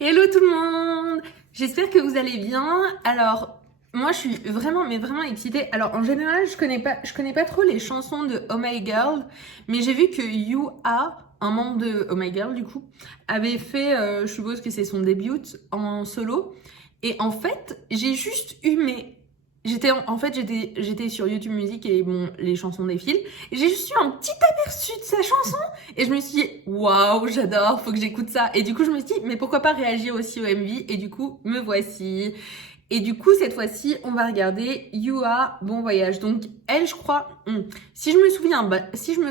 Hello tout le monde! J'espère que vous allez bien. Alors, moi je suis vraiment, mais vraiment excitée. Alors, en général, je connais pas trop les chansons de Oh My Girl, mais j'ai vu que YooA, un membre de Oh My Girl du coup, avait fait, je suppose que c'est son début en solo. Et en fait, j'ai juste eu mes... j'étais sur YouTube Music et bon, les chansons défilent. Et j'ai juste eu un petit aperçu de sa chanson. Et je me suis dit, waouh, j'adore, faut que j'écoute ça. Et du coup, je me suis dit, mais pourquoi pas réagir aussi au MV? Et du coup, me voici. Et du coup, cette fois-ci, on va regarder YooA Bon Voyage. Donc, elle, je crois, si je me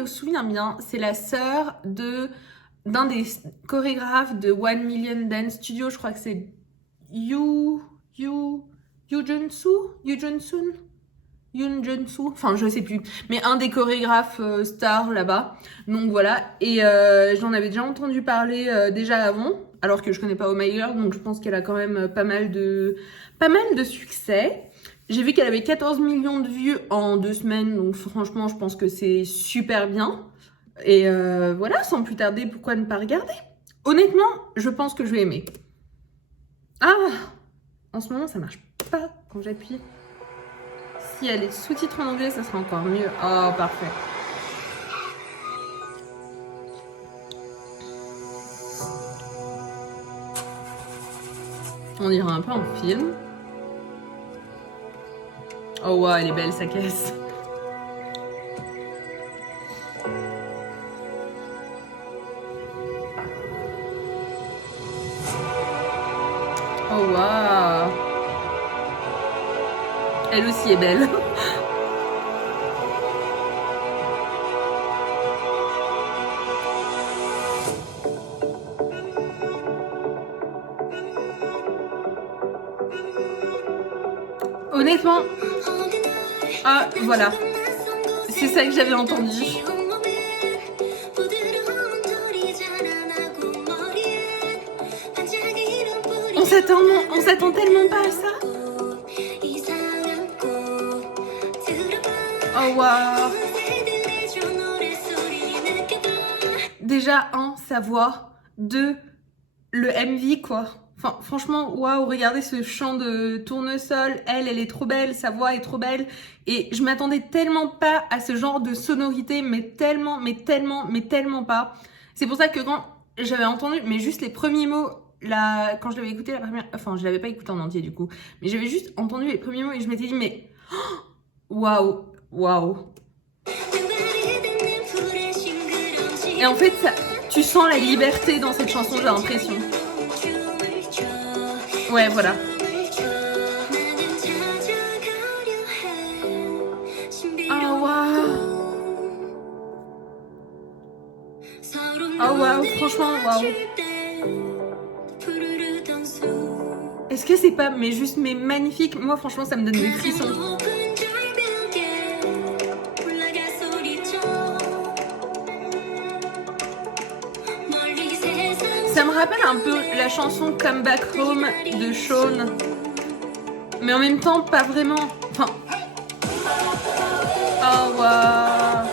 souviens bien, c'est la sœur d'un des chorégraphes de One Million Dance Studio. Je crois que c'est Yoon Jun-soo, enfin je sais plus, mais un des chorégraphes stars là-bas. Donc voilà, et j'en avais déjà entendu parler déjà avant, alors que je connais pas Oh My Girl, donc je pense qu'elle a quand même pas mal de succès. J'ai vu qu'elle avait 14 millions de vues en 2 semaines, donc franchement je pense que c'est super bien. Et voilà, sans plus tarder, pourquoi ne pas regarder? Honnêtement, je pense que je vais aimer. Ah, en ce moment ça marche pas quand j'appuie. Si elle est sous-titrée en anglais, ça sera encore mieux. Oh, parfait. On dirait un peu un film. Oh, wow, elle est belle, sa caisse. Oh, wow. Elle aussi est belle. Honnêtement, ah voilà, c'est ça que j'avais entendu. On s'attend tellement pas à ça. Oh waouh. Déjà, sa voix. 2, le MV quoi. Enfin, franchement, waouh, regardez ce chant de tournesol. Elle est trop belle, sa voix est trop belle. Et je m'attendais tellement pas à ce genre de sonorité, mais tellement pas. C'est pour ça que quand j'avais entendu, mais juste les premiers mots, là, quand je l'avais écouté la première... Enfin, je l'avais pas écouté en entier du coup. Mais j'avais juste entendu les premiers mots et je m'étais dit, mais... Waouh, waouh. Et en fait, ça, tu sens la liberté dans cette chanson, j'ai l'impression. Ouais, voilà. Oh waouh. Oh waouh, franchement, waouh. Est-ce que c'est pas mais magnifique? Moi, franchement, ça me donne des frissons. Ça me rappelle un peu la chanson Come Back Home de Shawn. Mais en même temps, pas vraiment. Enfin... Oh, waouh.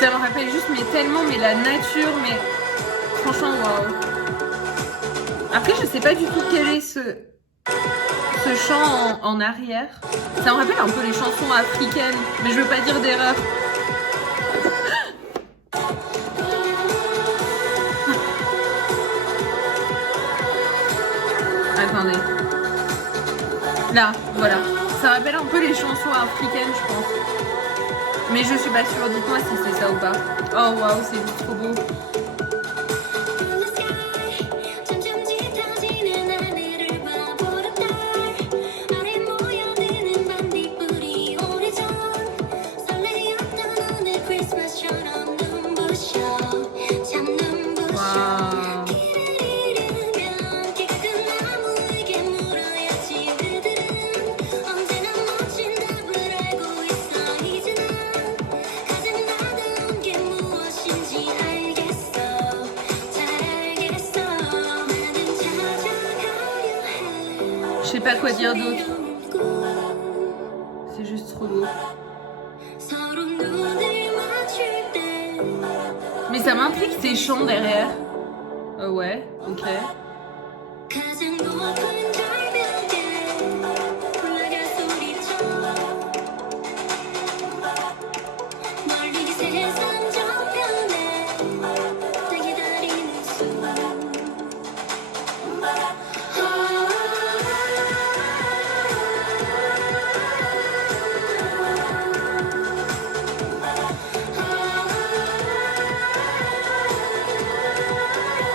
Ça me rappelle juste, mais tellement, mais la nature, mais... Franchement, waouh. Après, je sais pas du tout quel est ce chant en arrière. Ça me rappelle un peu les chansons africaines, mais je veux pas dire d'erreur. Attendez. Là, voilà. Ça rappelle un peu les chansons africaines, je pense. Mais je suis pas sûre. Dites-moi si c'est ça ou pas. Oh waouh, c'est trop beau. Je sais pas quoi dire d'autre. C'est juste trop beau. Mais ça m'intrigue ces chants derrière. Ouais, ok.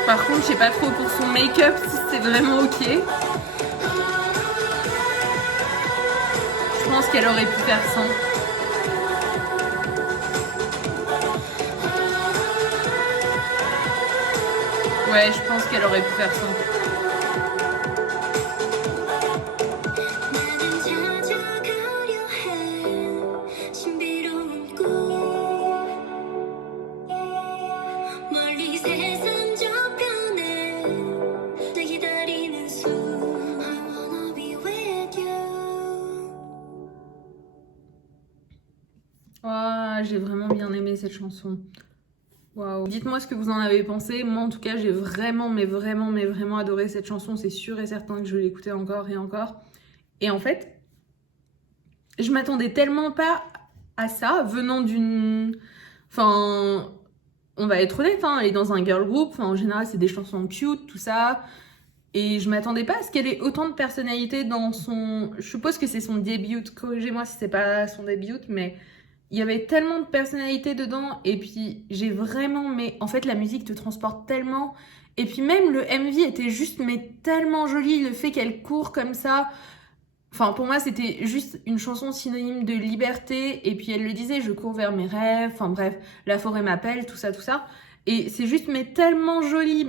Par contre, je sais pas trop pour son make-up si c'est vraiment ok. Je pense qu'elle aurait pu faire sans. Ouais, je pense qu'elle aurait pu faire sans. Oh, j'ai vraiment bien aimé cette chanson. Waouh. Dites-moi ce que vous en avez pensé. Moi, en tout cas, j'ai vraiment, mais vraiment adoré cette chanson. C'est sûr et certain que je vais l'écouter encore et encore. Et en fait, je m'attendais tellement pas à ça, venant d'une... Enfin, on va être honnête, hein, elle est dans un girl group. Enfin, en général, c'est des chansons cute, tout ça. Et je m'attendais pas à ce qu'elle ait autant de personnalité dans son... Je suppose que c'est son début. Corrigez-moi si c'est pas son début, mais... Il y avait tellement de personnalité dedans, et puis j'ai vraiment, mais en fait la musique te transporte tellement, et puis même le MV était juste mais tellement joli, le fait qu'elle court comme ça, enfin pour moi c'était juste une chanson synonyme de liberté, et puis elle le disait, je cours vers mes rêves, enfin bref, la forêt m'appelle, tout ça, et c'est juste mais tellement joli,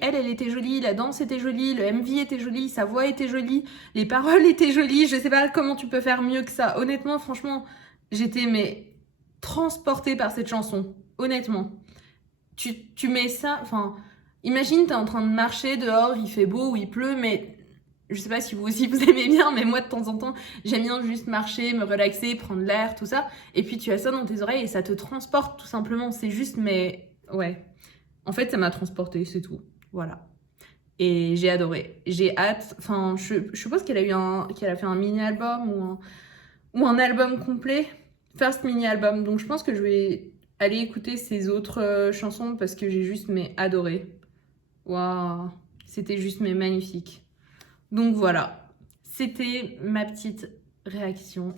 elle était jolie, la danse était jolie, le MV était joli, sa voix était jolie, les paroles étaient jolies, je sais pas comment tu peux faire mieux que ça, honnêtement, franchement... J'étais mais transportée par cette chanson, honnêtement. Tu mets ça, enfin, imagine t'es en train de marcher dehors, il fait beau ou il pleut, mais je sais pas si vous aussi vous aimez bien, mais moi de temps en temps, j'aime bien juste marcher, me relaxer, prendre l'air, tout ça. Et puis tu as ça dans tes oreilles et ça te transporte tout simplement. C'est juste, mais ouais. En fait, ça m'a transportée, c'est tout. Voilà. Et j'ai adoré. J'ai hâte, enfin, je suppose qu'elle a fait un mini-album ou un album complet, first mini-album. Donc je pense que je vais aller écouter ses autres chansons parce que j'ai juste mais adoré. Waouh, c'était juste mais magnifique. Donc voilà, c'était ma petite réaction.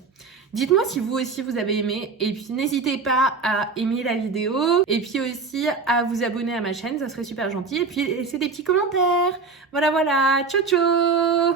Dites-moi si vous aussi vous avez aimé et puis n'hésitez pas à aimer la vidéo et puis aussi à vous abonner à ma chaîne, ça serait super gentil et puis laisser des petits commentaires. Voilà, ciao ciao.